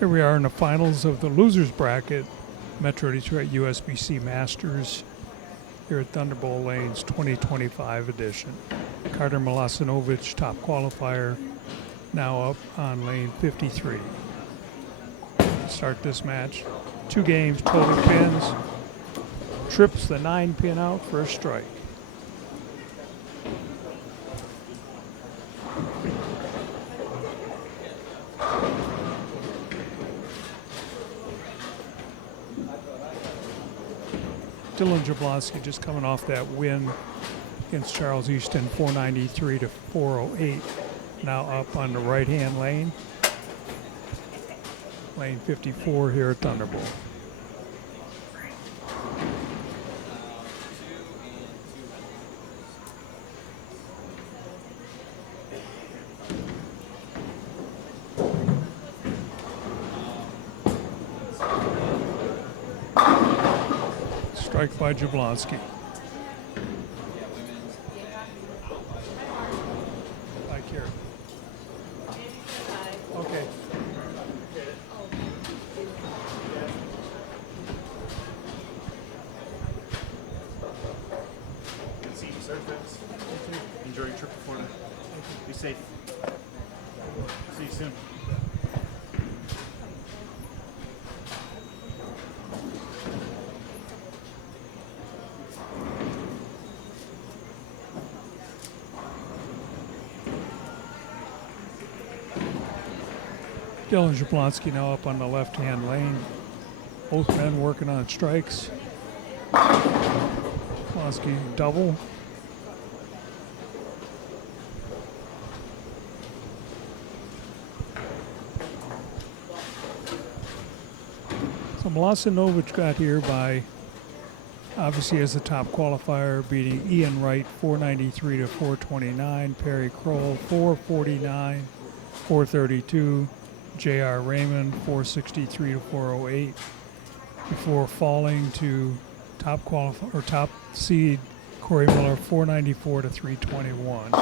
Here we are in the finals of the losers bracket, Metro Detroit USBC Masters here at Thunderbolt Lanes 2025 edition. Carter Milasinovich, top qualifier, now up on lane 53. Start this match. 2 games, total pins. Trips the 9 pin out for a strike. Jablonski just coming off that win against Charles Easton, 493 to 408. Now up on the right-hand lane. Lane 54 here at Thunderbolt. Strike by Jablonski. Back here. Okay. Enjoy your trip to Florida. Be safe. See you soon. Dylan Jablonski now up on the left-hand lane. Both men working on strikes. Jablonski double. So Milasinovich got here by, obviously as the top qualifier, beating Ian Wright 493 to 429, Perry Kroll 449, 432, J.R. Raymond 463 to 408, before falling to top seed Corey Miller 494 to 321.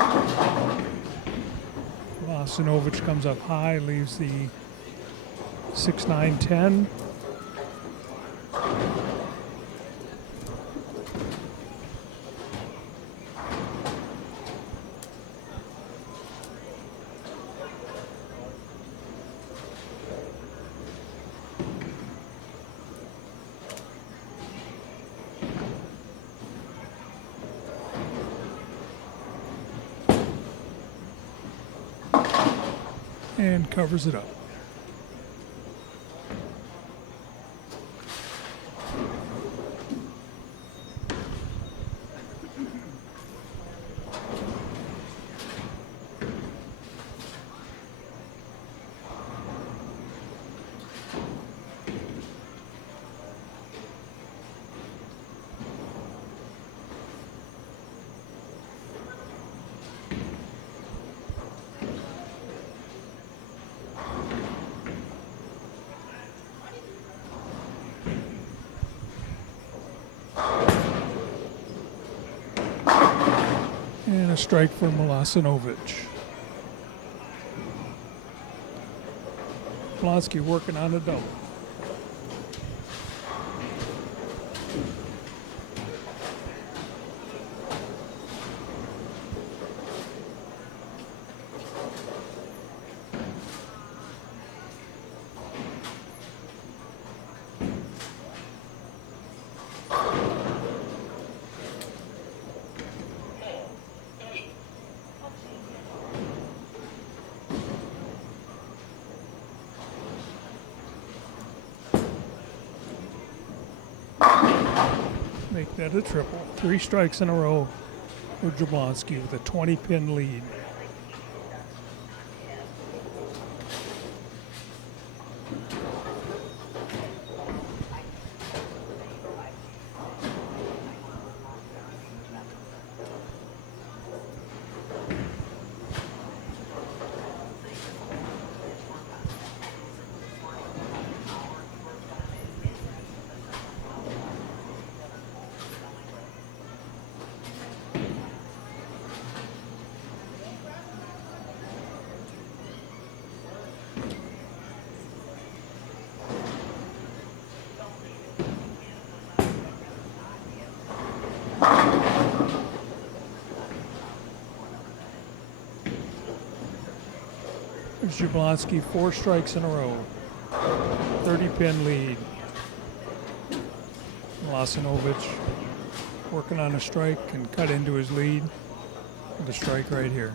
Milasinovich comes up high, leaves the 6-9-10. And covers it up. And a strike for Milasinovich. Jablonski working on a double. Make that a triple. 3 strikes in a row for Jablonski with a 20-pin lead. gives Jablonski 4 strikes in a row. 30-pin lead. Milasinovich working on a strike and cut into his lead with a strike right here.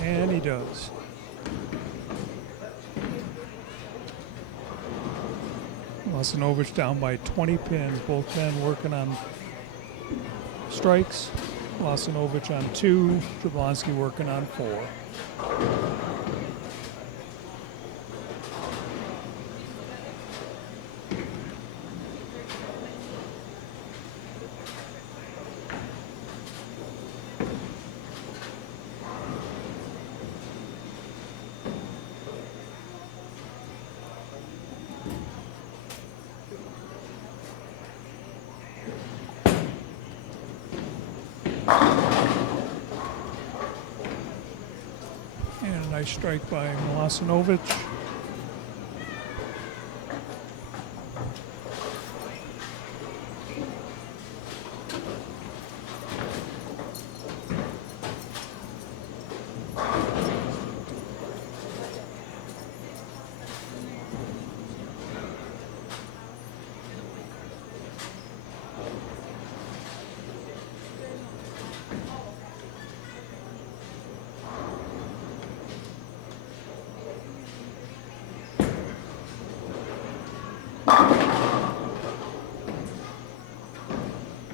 And he does. Milasinovich down by 20 pins. Both men working on strikes. Milasinovich on 2. Jablonski working on 4. And a nice strike by Milasinovich.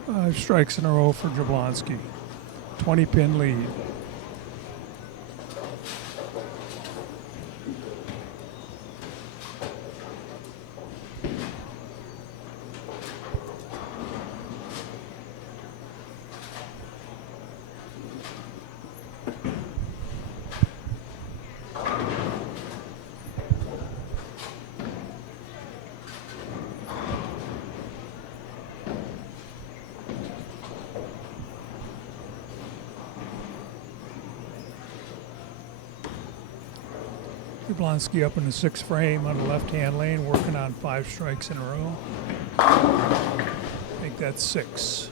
Five strikes in a row for Jablonski. 20-pin lead. Jablonski up in the 6th frame on the left-hand lane, working on 5 strikes in a row. I think that's 6.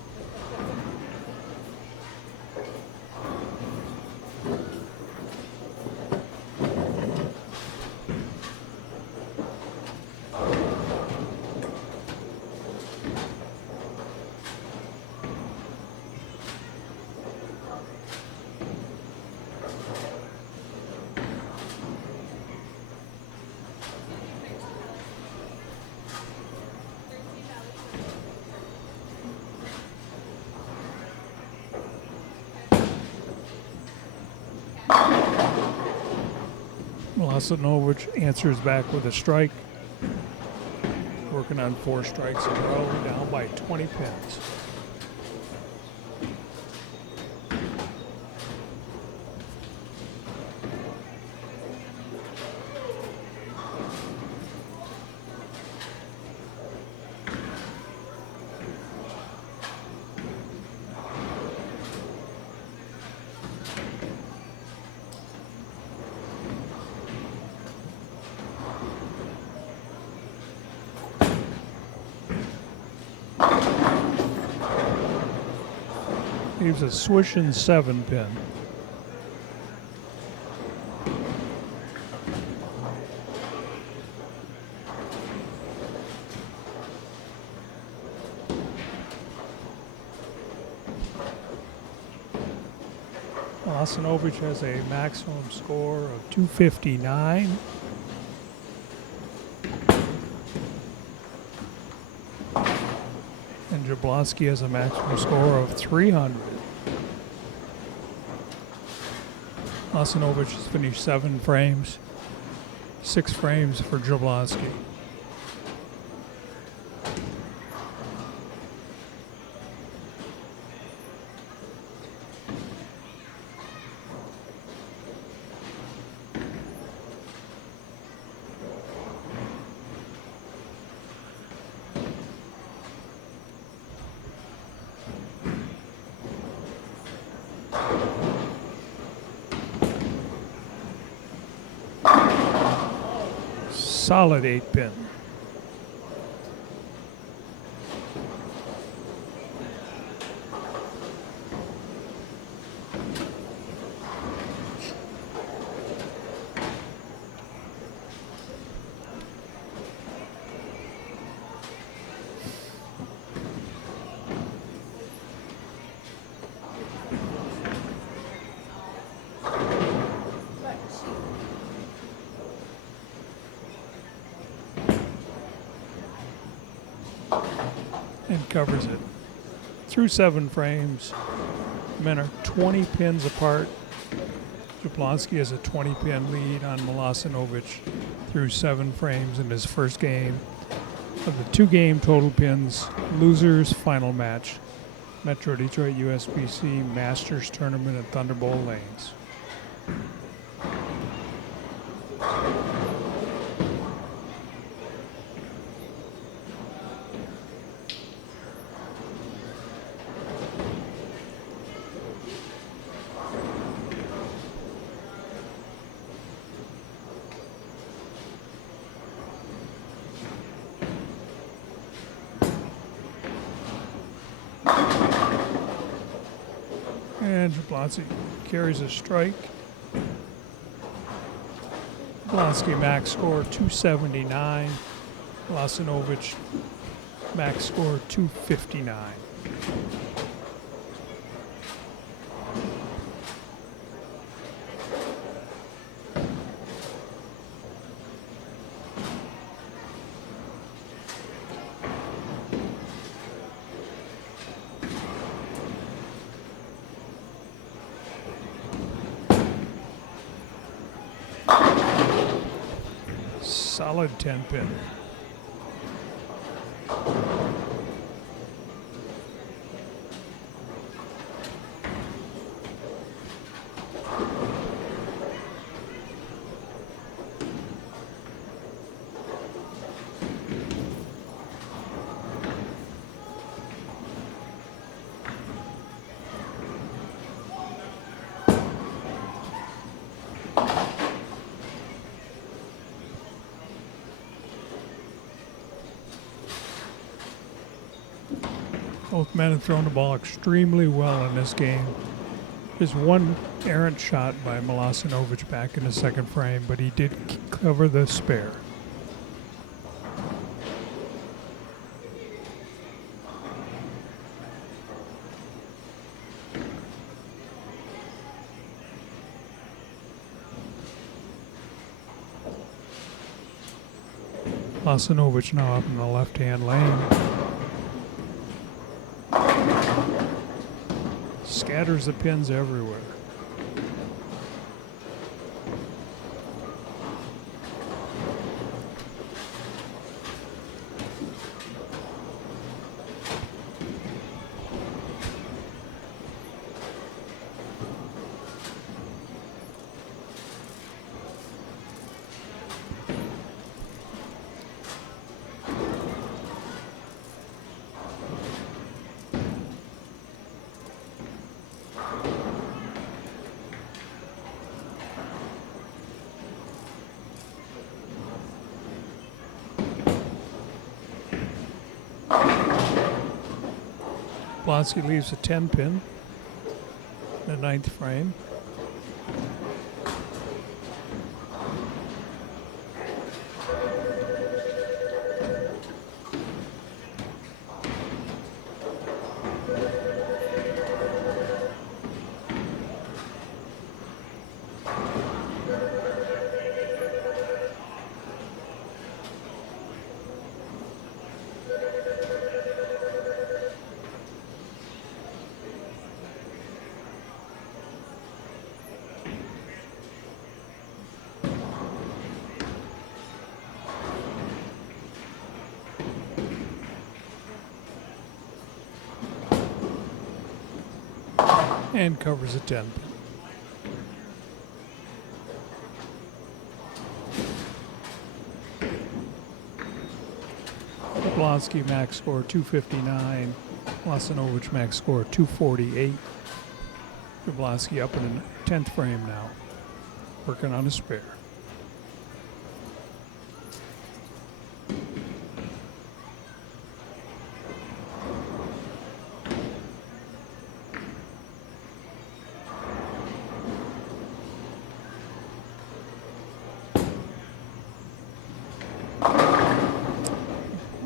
Milasinovich answers back with a strike. Working on 4 strikes in a row, down by 20 pins. Leaves a swishing 7-pin. Milasinovich has a maximum score of 259. And Jablonski has a maximum score of 300. Milasinovich has finished 7 frames, 6 frames for Jablonski. solid 8-pin. And covers it. Through 7 frames, men are 20 pins apart. Jablonski has a 20-pin lead on Milasinovich through 7 frames in his first game. Of the 2-game total pins, losers final match, Metro Detroit USBC Masters Tournament at Thunderbolt Lanes. And Jablonski carries a strike. Jablonski max score 279. Milasinovich max score 259. Solid 10-pin. Both men have thrown the ball extremely well in this game. There's one errant shot by Milasinovich back in the second frame, but he did cover the spare. Milasinovich now up in the left-hand lane. Scatters the pins everywhere. Jablonski leaves a 10-pin in the 9th frame. And covers a 10-pin. Jablonski max score 259. Milasinovich max score 248. Jablonski up in the 10th frame now, working on a spare.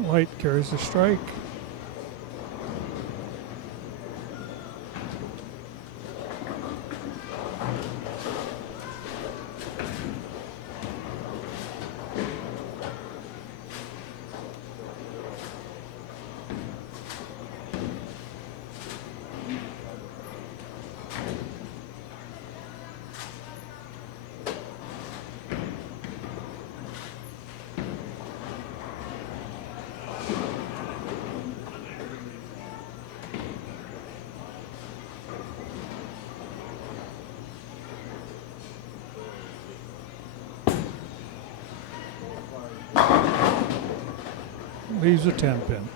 Light carries the strike. Leaves a 10 pin.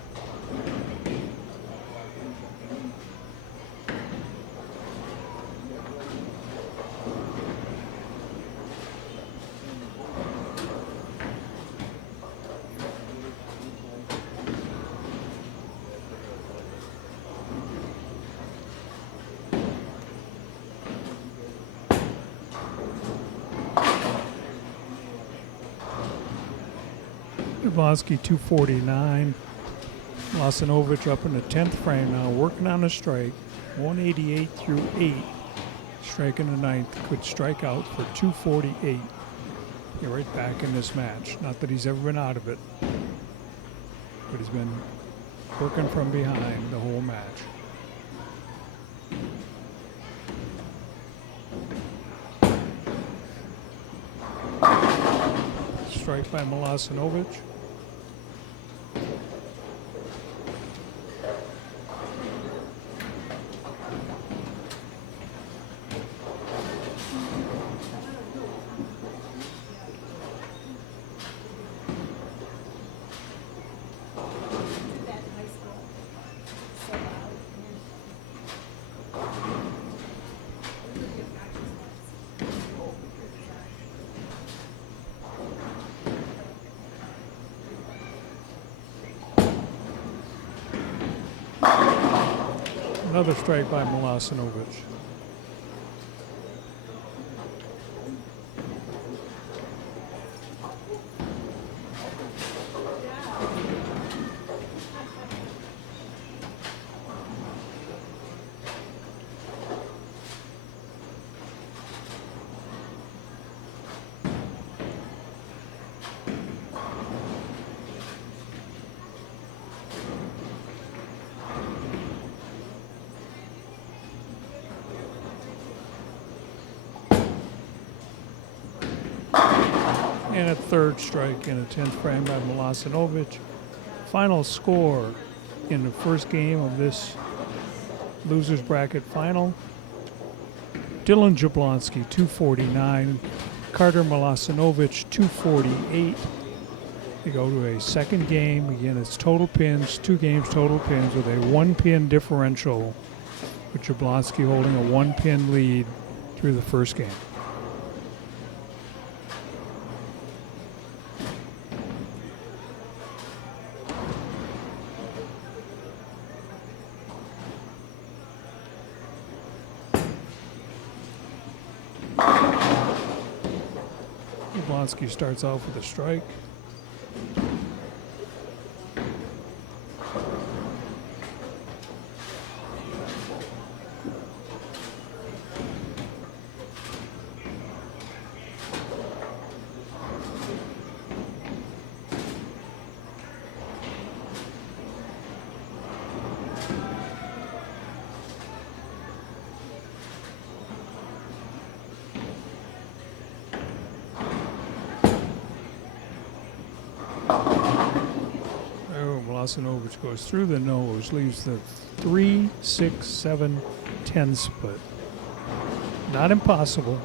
Jablonski 249. Milasinovich up in the 10th frame now, working on a strike. 188 through 8. Strike in the 9th. Could strike out for 248. Get right back in this match. Not that he's ever been out of it, but he's been working from behind the whole match. Strike by Milasinovich. Another strike by Milasinovich. And a third strike in a 10th frame by Milasinovich. Final score in the first game of this losers bracket final. Dylan Jablonski 249, Carter Milasinovich 248. They go to a second game. Again, it's total pins, 2 games total pins with a 1-pin differential, with Jablonski holding a 1-pin lead through the first game. Jablonski starts off with a strike. Milasinovich goes through the nose, leaves the 3, 6, 7, 10 split. Not impossible,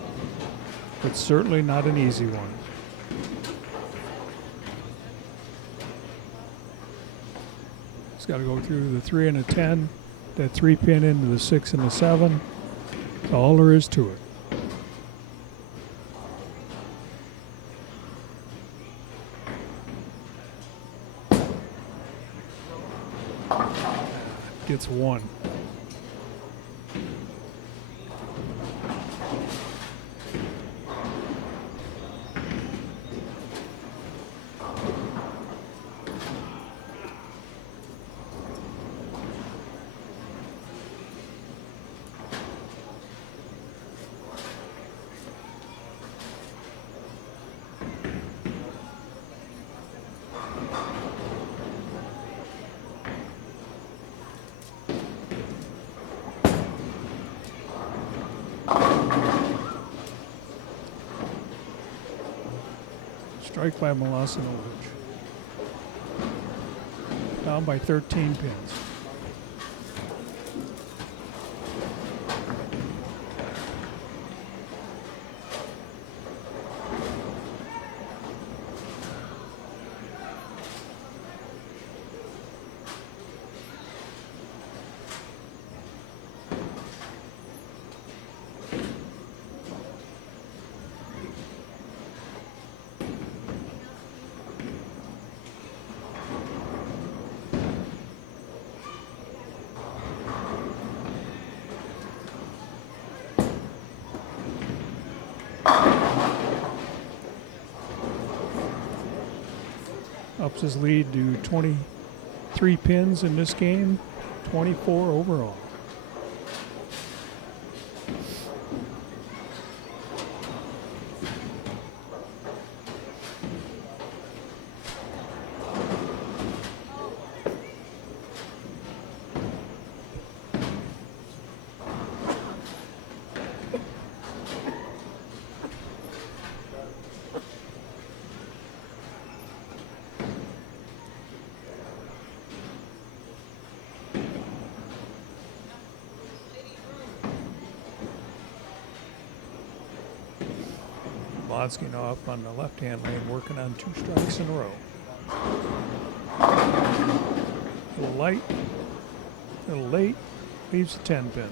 but certainly not an easy one. He's got to go through the 3 and a 10, that 3-pin into the 6 and the 7. That's all there is to it. Gets 1. Strike by Milasinovich. Down by 13 pins. Ups his lead to 23 pins in this game, 24 overall. Jablonski now up on the left-hand lane, working on 2 strikes in a row. A little light, a little late, leaves a 10 pin.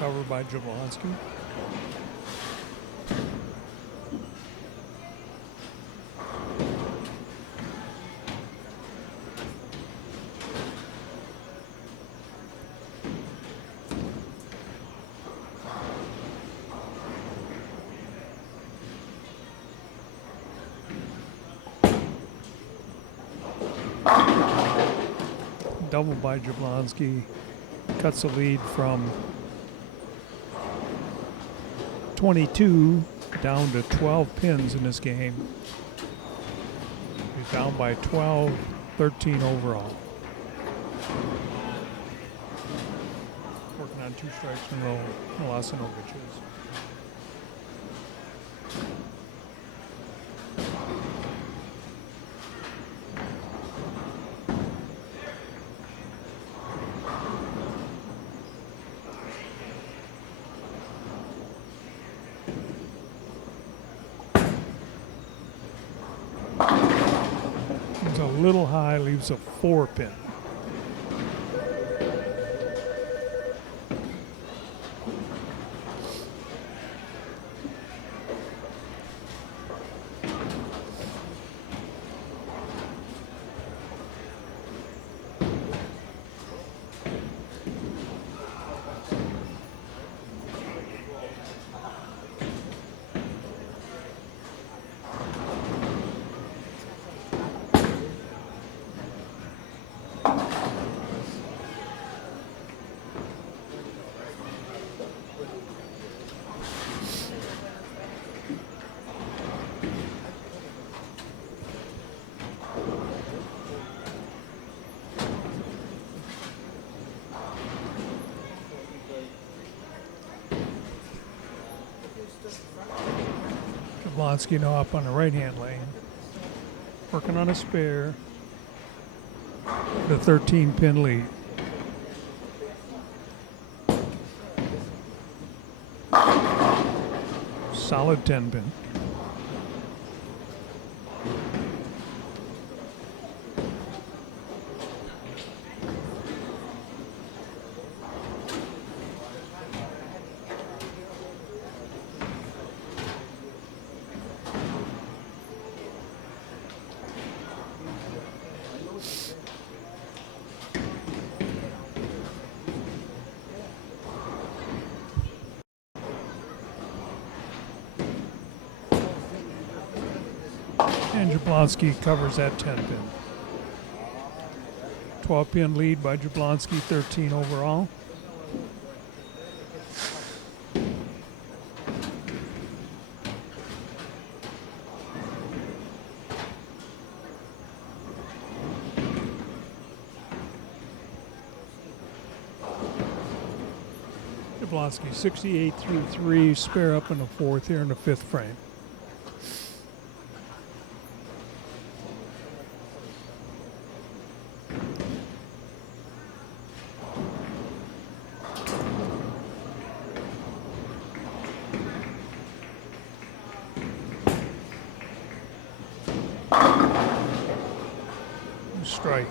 Covered by Jablonski. Double by Jablonski. Cuts the lead from 22 down to 12 pins in this game. He's down by 12, 13 overall. Working on 2 strikes in a row, Milasinovich is. It's a little high, leaves a 4 pin. Jablonski now up on the right-hand lane, working on a spare. The 13-pin lead. Solid 10-pin. Jablonski covers that 10 pin. 12 pin lead by Jablonski, 13 overall. Jablonski 68 through 3, spare up in the fourth here in the fifth frame. Strike.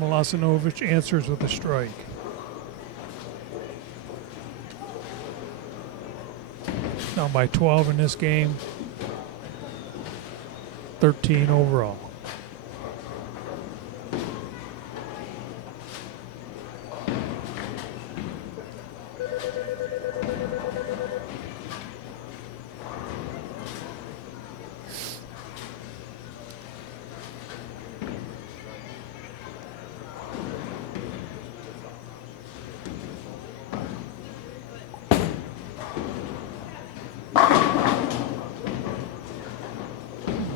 Milasinovich answers with a strike. Down by 12 in this game, 13 overall.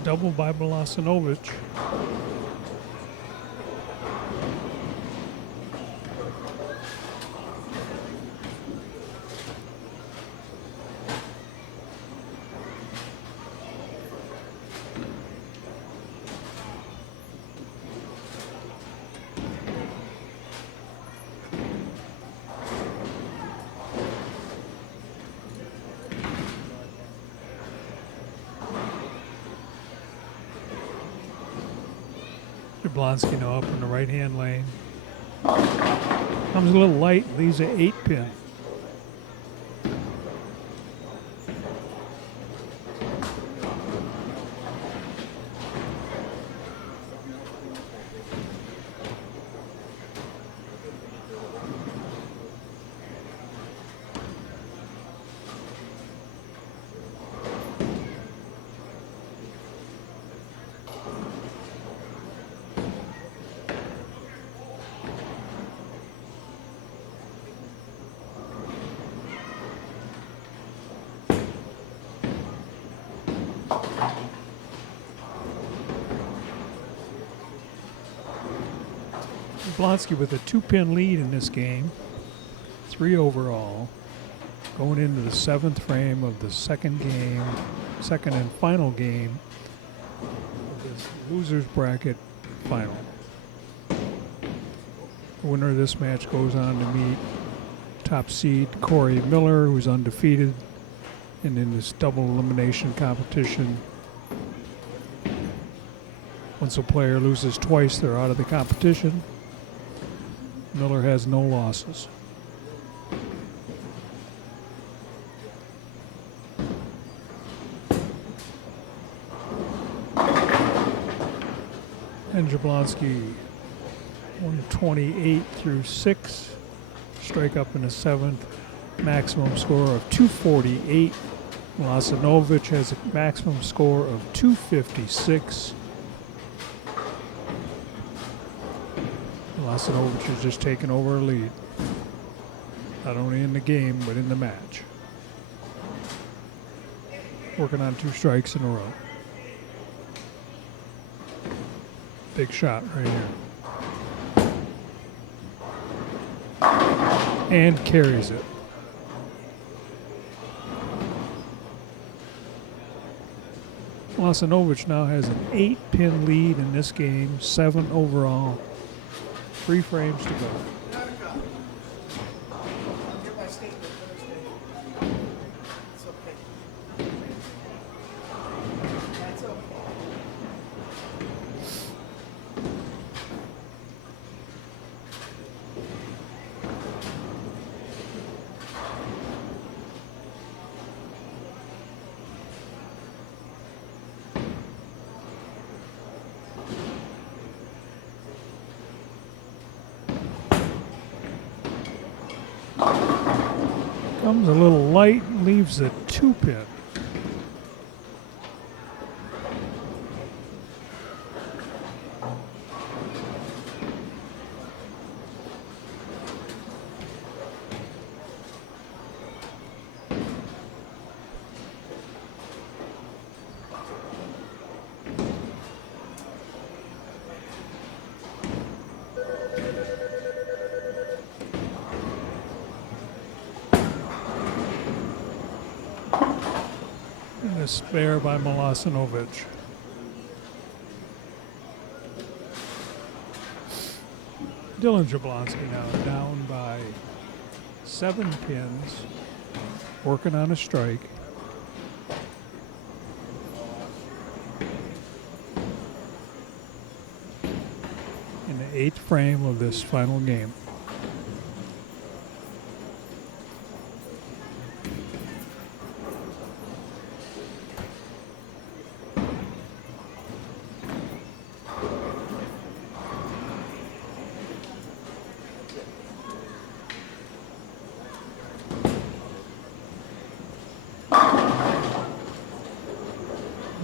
Double by Milasinovich. Jablonski now up in the right-hand lane. Comes a little light, leaves an 8 pin. Jablonski with a 2-pin lead in this game, 3 overall, going into the 7th frame of the second and final game of this losers bracket final. The winner of this match goes on to meet top seed Corey Miller, who's undefeated, and in this double elimination competition, once a player loses twice, they're out of the competition. Miller has no losses. And Jablonski 128 through 6, strike up in the 7th, maximum score of 248. Milasinovich has a maximum score of 256. Milasinovich is just taking over a lead, not only in the game, but in the match. Working on 2 strikes in a row. Big shot right here. And carries it. Milasinovich now has an 8-pin lead in this game, 7 overall. 3 frames to go. Comes a little light, leaves a 2-pin. And a spare by Milasinovich. Dylan Jablonski now down by 7 pins, working on a strike. In the 8th frame of this final game.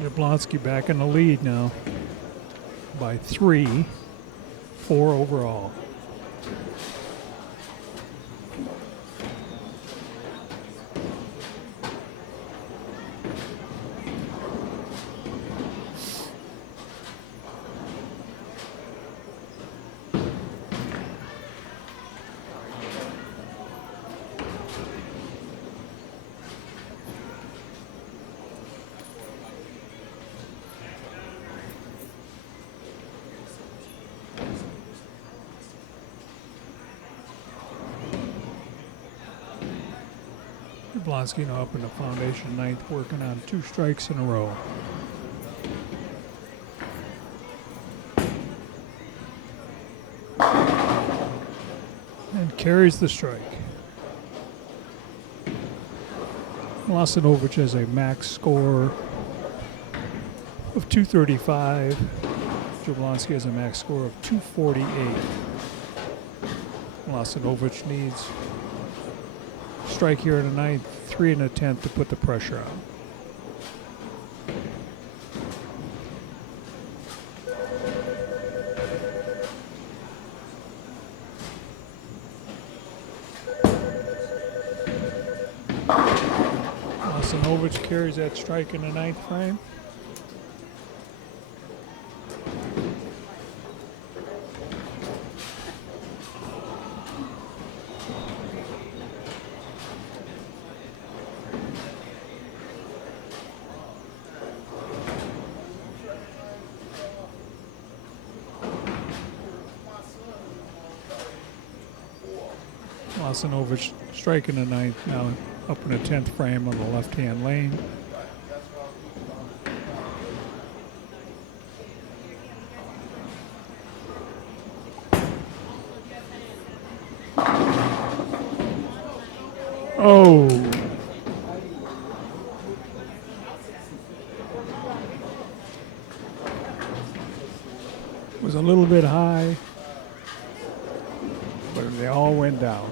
Jablonski back in the lead now by 3, 4 overall. Jablonski now up in the foundation 9th, working on 2 strikes in a row. And carries the strike. Milasinovich has a max score of 235. Jablonski has a max score of 248. Milasinovich needs strike here in the 9th, 3 in the 10th to put the pressure on. Milasinovich carries that strike in the 9th frame. Milasinovich striking the 9th, now up in the 10th frame on the left-hand lane. Oh! Was a little bit high, but they all went down.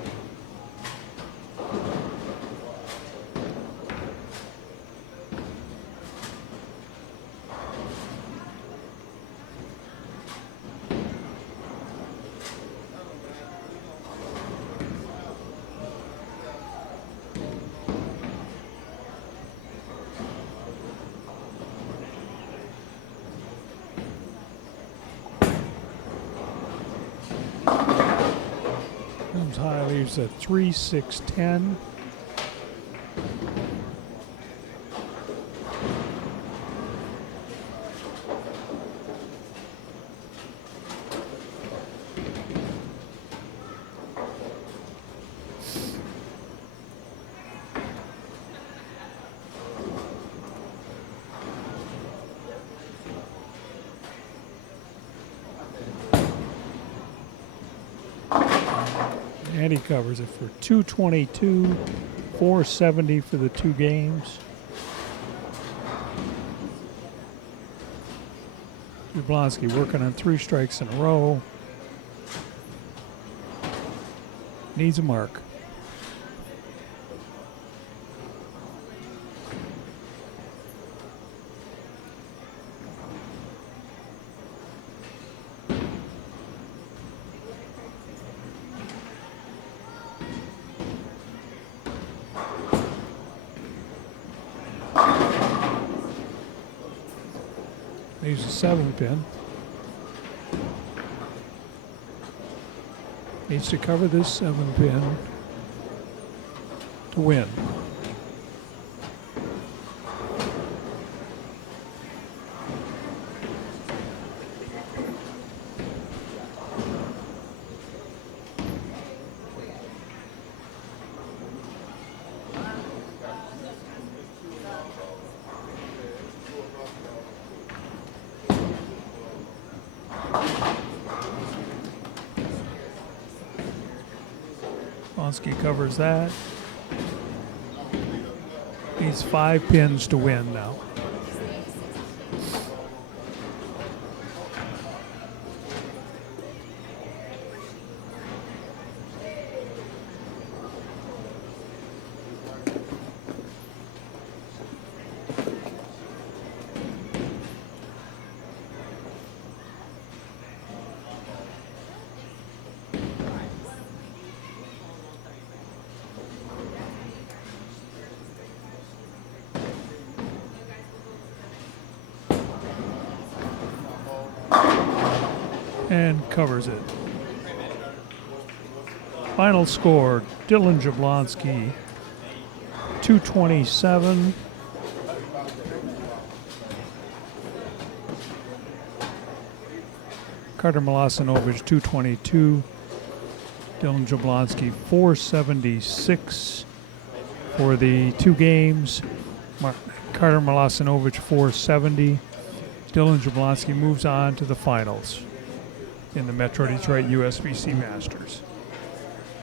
Comes high, leaves at 3, 6, 10. And he covers it for 222, 470 for the 2 games. Jablonski working on 3 strikes in a row. Needs a mark. He's a 7-pin. Needs to cover this 7-pin to win. Jablonski covers that. Needs 5 pins to win now. And covers it. Final score, Dylan Jablonski, 227. Carter Milasinovich, 222. Dylan Jablonski, 476 for the 2 games. Carter Milasinovich, 470. Dylan Jablonski moves on to the finals in the Metro Detroit USBC Masters.